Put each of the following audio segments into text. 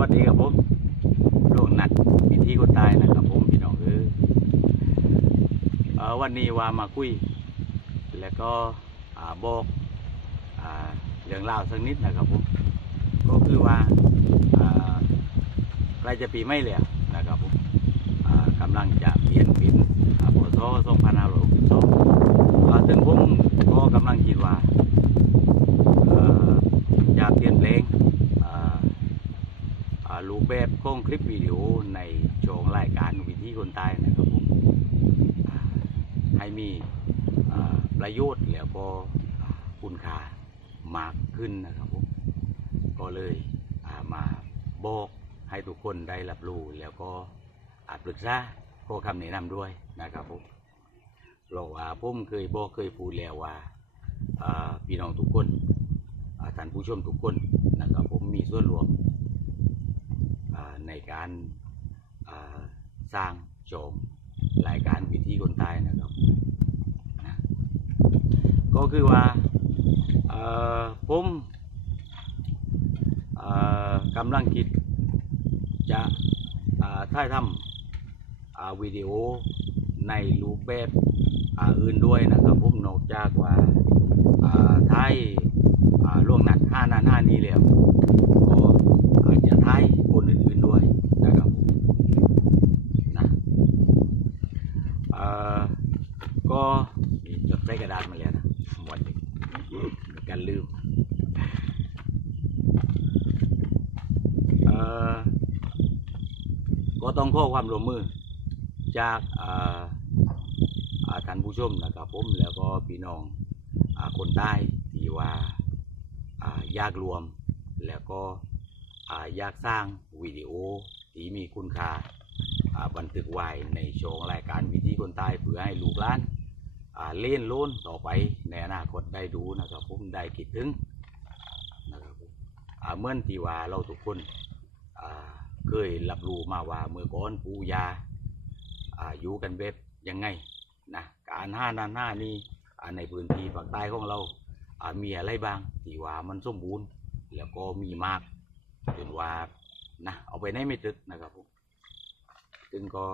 วัสดีครับผมโรงนัดพิธีคนตายนะครับผมพี่น้องคืออวันนี้ว่ามาคุย แล้วก็บอกอ่าเรื่องเล่าวสักนิดนะครับผมก็คือว่าใกล้จะปีไม่แล้วนะครับผมกำลังจะเปลี่ยนเป็นอ่าพศ2562อ่าซึ่งผมก็กำลังคิดว่าเอ่ออยากเปลี่ยนเพลงอ่า อ่ารูปแบบขอ งคลิปวิดีโอในช่วงรายการวิธีคนใต้นะครับผมให้มีประโยชน์แล้วก็คุณค่ามากขึ้นนะครับผมก็เลยามาบอกให้ทุกคนได้รับรู้แล้วก็อาปรึกษาขอคำแนะนำด้วยนะครับผมเพราะว่าผมเคยบอกเคยพูดแล้วว่าพี่น้องทุกคนอ่าท่านผู้ชมทุกคนนะครับผมมีส่วนร่วม ในการสร้างโฉมรายการพิธีคนตายนะครับนะก็คือว่าผมกำลังคิดจะถ่ายทำวิดีโอในรูปแบบอื่นด้วยนะครับผมนอกจากว่าถ่ายล่วงหนัดห้านันห้านี้แล้ว ก็อาจจะท้ายคนอื่นๆด้วยนะครับนะเอ่อก็มีจดใส่กระดาษมาแล้วนะวันนี้กันลืมเอ่อ ก็ต้องขอความร่วมมือ จากอ่ออ่าท่านผู้ชมนะครับผมแล้วก็พี่น้องอคนใต้ที่ว่าอ่ายากรวม แล้วก็อ่ายากสร้างวิดีโอที่มีคุณค่าาบันทึกไว้ในโชว์รายการวิธีคนใต้เพื่อให้ลูกหลานาเล่นล้นต่อไปในอนาคตได้ดูนะครับผมได้คิดถึงนะครับผมเหมื่อนที่ว่าเราทุกคนอ่า เคยรับรู้มาว่าเมื่อก่อนปู่ยาอายู่กันแบบยังไงนะการห้านาหน้านี่อ่าในพื้นที่ภาคใต้ของเรามีอะไรบ้างที่ว่ามันสมบูรณ์แล้วก็มีมากจนว่านะเอาไปไหนไม่ตึกนะครับผมซึ่งก็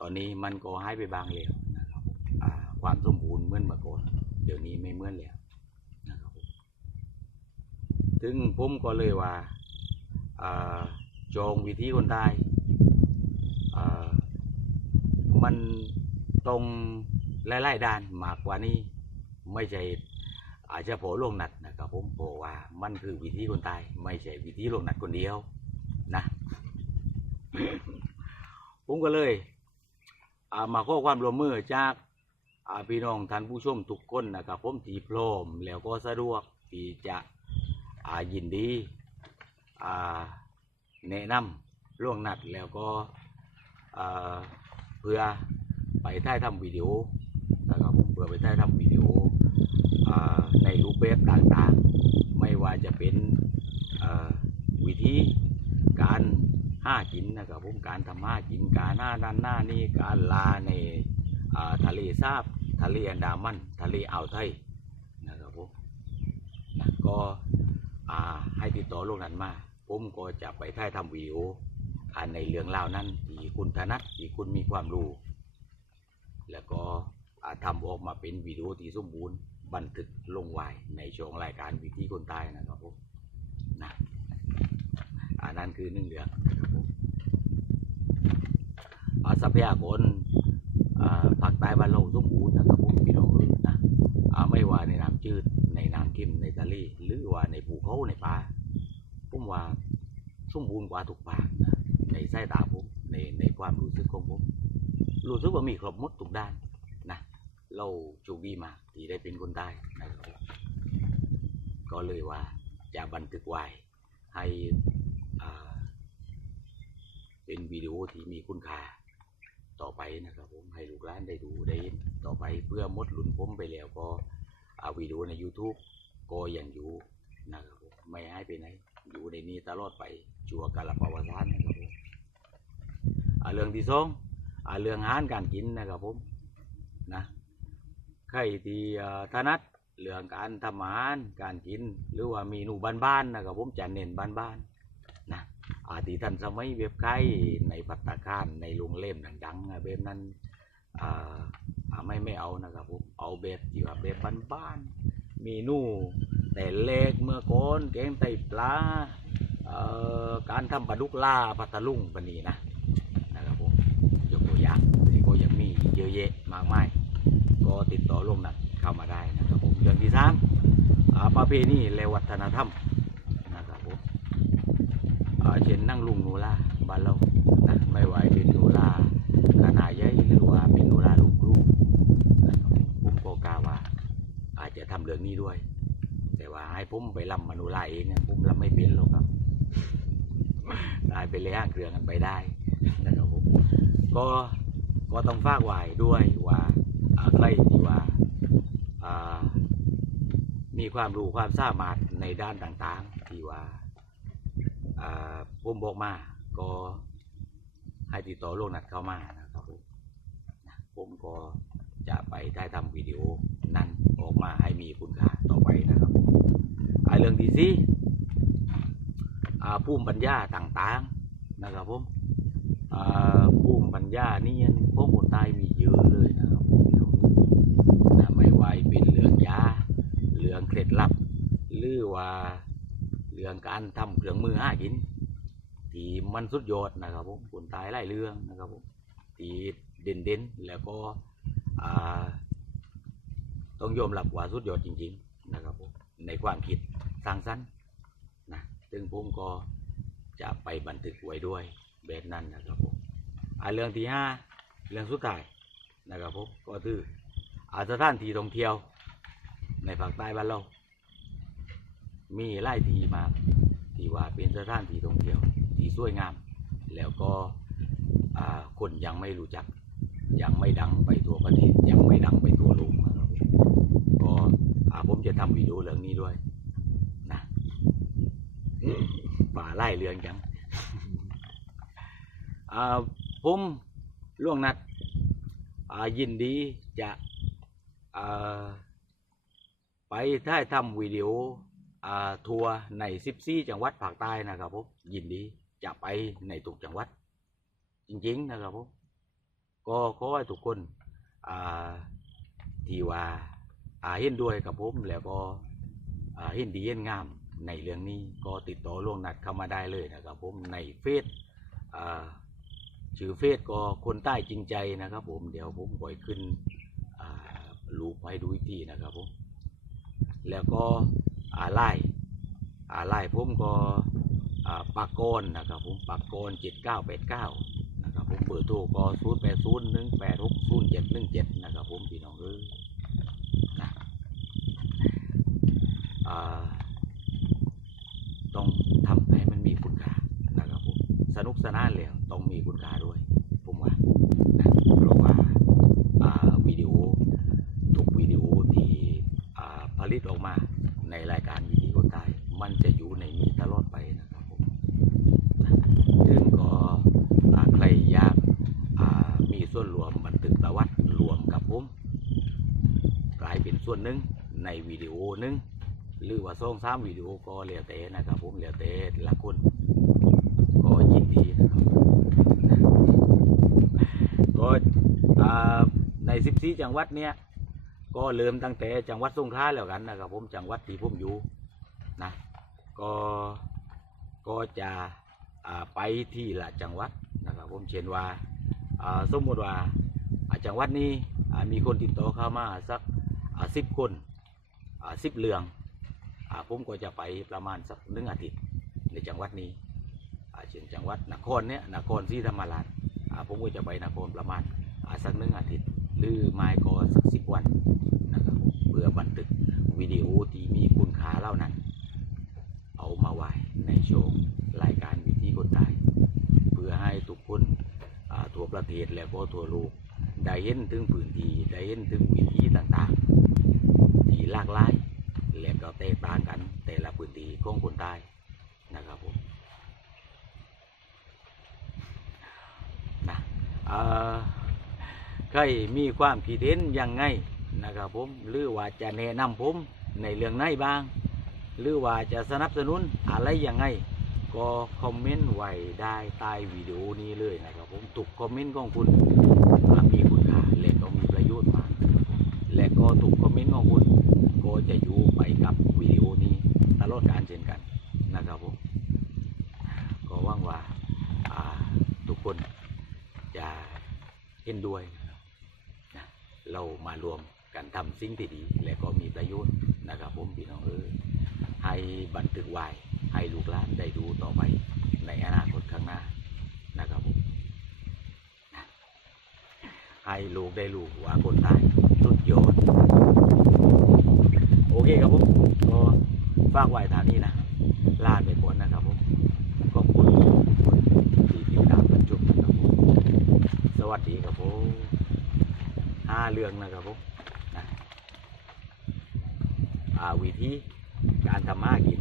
ตอนนี้มันก็หายไปบางแล้วนะครับความสมบูรณ์เหมือนเมื่อก่อนเดี๋ยวนี้ไม่เหมือนแล้วนะครับผมถึงผมก็เลยว่า จองวิธีคนตายมันตรงไล่ๆด้านมากกว่านี้ไม่ใช่อาจจะโผล่ลงหนัดนะครับผมบอกว่ามันคือวิธีคนตายไม่ใช่วิธีลงหนัดคนเดียวนะผมก็เลยมาข้อความรวมมือจากพี่น้องท่านผู้ชมทุกคนนะครับผมที่พร้อมแล้วก็สะดวกที่จะยินดี แนะนำล่วงนัดแล้วก็เพื่อไปถ่ายทำวิดีโอนะครับเพื่อไปถ่ายทำวิดีโออในรูปแบบต่างๆ ไม่ว่าจะเป็นวิธีการห้ากินนะครับผมการทำห้ากินการหน้าด้านหน้านี่การลาในาทะเลสาบทะเลอันดามันทะเลอ่าวไทยนะครับผมนะก็ให้ติดต่อโลกนั้นมา ผมก็จะไปถ่ายทำวิดีโออ่าในเรื่องรานั้นที่คุณถนัดที่คุณมีความรู้ แล้วก็ทำออกมาเป็นวิดีโอที่สมบูรณ์บันทึกลงไว้ในช่วงรายการวิธีคนตายนะครับผมนะอันนั้นคือหนึ่งเรื่องนะครับผมอ่าทรัพยากรอ่าภาคใต้บ้านเราสมบูรณ์นะครับผมพี่น้องนะไม่ว่าในน้ำจืดในน้ำเค็มในทะเลหรือว่าในภูเขาในป่า ผมว่าสมบูรณ์กว่าทุกภาคนะในสายตาผมในในความรู้สึกของผมรู้สึกว่ามีครบหมดทุกด้านนะเราโชคดีมากที่ได้เป็นคนใต้นะครับก็เลยว่าจะบันทึกไว้ให้เป็นวิดีโอที่มีคุณค่าต่อไปนะครับผมให้ลูกหลานได้ดูได้เห็นต่อไปเพื่อมดรุ่นผมไปแล้วก็วิดีโอใน YouTube ก็ยังอยู่นะครับผมไม่ให้ไปไหน อยู่ในนี้ตลอดไปชัวร์กาลประวัติศาสตร์นะครับผมเรื่องที่สองเรื่องอาหารการกินนะครับผมนะใครที่ถนัดเรื่องการทำอาหารการกิน หรือว่าเมนูบ้านๆนะครับผมจะเน้นบ้านนะอาที่ท่านสมัยเว็บไซต์ในปัตตาคารในโรงเล่มดังๆอะแบบนั้นไม่ไม่เอานะครับผมเอาแบบที่ว่าแบบบ้านๆเมนู แต่เล็กเมื่อก่อนแกงไตปลาการทำปลาดุกล่าปัตตะลุงปนีนะนะครับผมยกตัวอย่างนี่ก็ยังมีเยอะแยะมากมายก็ติดต่อลงนัดเข้ามาได้นะครับผมเรื่องที่สามอาประเพณีและวัฒนธรรมนะครับผมเช่นนั่งลุงนูลาบ้านเรานะไม่ไหวเป็นนูลาขนาดใหญ่หรือว่าเป็นนูลาลูกๆนะครับผมก็กล้าว่าอาจจะทำเรื่องนี้ด้วย แต่ว่าให้ผมไปลำมานูลาเองอะผมลำไม่เป็นหรอกครับได้ไปเลยห้างเครื่องกันไปได้นะครับผมก็ก็ต้องฝากไว้ด้วยว่าใครที่ว่ามีความรู้ความสามารถในด้านต่างๆ ที่ว่าอ่าผมบอกมา ก็ให้ติดต่อโลกนัดเข้ามานะครับผมผมก็จะไปได้ทำวิดีโอนั้นออกมาให้มีคุณค่าต่อไปนะครับ เรื่องที่สี่ภูมิปัญญาต่างๆนะครับผมภูมิปัญญานี่พวกคนใต้มีเยอะเลยนะครับผมนะไม่ว่าเป็นเรื่องยาเรื่องเคล็ดลับหรือว่าเรื่องการทำเครื่องมือห้ากินที่มันสุดยอดนะครับผมคนตายไล่เรื่องนะครับผมที่เด่นเด่นๆแล้วก็ต้องยอมรับว่าสุดยอดจริง ๆ นะครับผมในความคิด สร้างสรรค์นะซึ่งผมก็จะไปบันทึกไว้ด้วยแบบนั้นนะครับผมอ่าเรื่องที่ห้าเรื่องสุดท้ายนะครับผมก็คืออาสถานที่ท่องเที่ยวในภาคใต้บ้านเรา มีหลายที่มาที่ว่าเป็นสถานที่ท่องเที่ยวที่สวยงาม แล้วก็คนยังไม่รู้จัก ยังไม่ดังไปทั่วประเทศยังไม่ดังไปทั่วโลกก็ผมจะทำวิดีโอเรื่องนี้ด้วยนะ ป่าไล่เรื่องจังอ่าผมล่วงนัดอ่ายินดีจะอ่าไปถ่ายทำวิดีโออ่าทัวร์ใน 14 จังหวัดภาคใต้นะครับผมยินดีจะไปในทุกจังหวัด จริงๆนะครับผมก็ขอให้ทุกคนอ่าที่ว่าอ่าเห็นด้วยกับผมแล้วก็อ่าเห็นดีเห็นงาม ในเรื่องนี้ก็ติดต่อล่วงนัดเข้ามาได้เลยนะครับผมในเฟซชื่อเฟซก็คนใต้จริงใจนะครับ ผมเดี๋ยวผมปล่อยขึ้นรูปให้ดูอีกทีนะครับผมแล้วก็อาไล่อาไล่ผมก็ปากกอนนะครับผมปากกอนเจ็ดเก้าแปดเก้านะครับผมเบอร์โทรก็ศูนย์แปดศูนย์หนึ่งแปดหกศูนย์เจ็ดหนึ่งเจ็ดนะครับผมพี่น้องเอ้ยนะอ่า ต้องทำให้มันมีคุณค่านะครับผมสนุกสนานแล้วต้องมีคุณค่าด้วย ผมว่านะเพราะว่าวิดีโอทุกวิดีโอที่ผลิตออกมาในรายการวิดีโอไทยมันจะอยู่ในนี้ตลอดไปนะครับผมนะซึ่งก็ใครอยากมีส่วนรวมบันทึกประวัติรวมกับผมกลายเป็นส่วนหนึ่งในวิดีโอหนึง หรือว่าสองสามวิดีโอก็แล้วแต่นะครับ ผมแล้วแต่ละคนก็ยินดีนะครับก็อ่าใน14จังหวัดเนี้ยก็เริ่มตั้งแต่จังหวัดสงขลาแล้วกันนะครับ ผมจังหวัดที่ผมอยู่นะก็ก็จะไปที่ละจังหวัดนะครับ ผมเช่นว่าสมมติว่าจังหวัดนี้มีคนติดต่อเข้ามาสักสิบคนสิบเรือง ผมก็จะไปประมาณสักหนึ่งอาทิตย์ในจังหวัดนี้เช่นจังหวัดนครเนี่ยนครศรีธรรมราชผมก็จะไปนครประมาณสักหนึ่งอาทิตย์ หรือไม่ก็สักสิบวันนะครับเพื่อบันทึกวิดีโอที่มีคุณค่าเหล่านั้น เอามาไว้ในโชว์รายการวิธีคนตายเพื่อให้ทุกคนทั่วประเทศแล้วก็ทั่วโลกได้เห็นถึงพื้นที่ได้เห็นถึงวิธีต่างๆ ที่หลากหลาย และก็แตกต่างกัน แต่ละพื้นที่ของคนตายนะครับผมนะใครมีความคิดเห็นยังไงนะครับผมหรือว่าจะแนะนำผมในเรื่องไหนบ้าง หรือว่าจะสนับสนุนอะไรยังไง ก็คอมเมนต์ไว้ได้ใต้วิดีโอนี้เลยนะครับผมทุกคอมเมนต์ของคุณมีคุณค่าและก็มีประโยชน์มากและก็ทุกคอมเมนต์ของคุณ ก็จะอยู่ไปกับวิดีโอนี้ตลอดการเช่นกันนะครับผมก็หว่างว่าาทุกคนจะเห็นด้วยนะเรามารวมกันทำสิ่งที่ดี และก็มีประโยชน์นะครับผมพี่น้องเออให้บันทึกไว้ให้ลูกหลานได้ดูต่อไปในอนาคตข้างหน้านะครับผมให้ลูกได้รู้ว่าคนตายสุดยอด โอเคครับผมก็ฝากไว้ทางนี้นะลาไปก่อนนะครับผมขอบคุณที่ติดตามรับชมนะครับผมสวัสดีครับผมห้าเรื่องนะครับผมนะอาวิธีการทำมากิน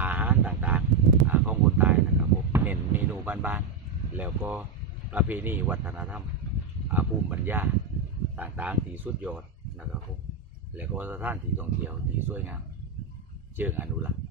อาหารต่างๆอาของคนใต้นะครับผมเน้นเมนูบ้านๆแล้วก็ประเพณีวัฒนธรรมอาภูมิปัญญาต่างๆที่สุดยอดนะครับผม และก็สถานที่ท่องเที่ยวที่สวยงามเชิงอนุรักษ์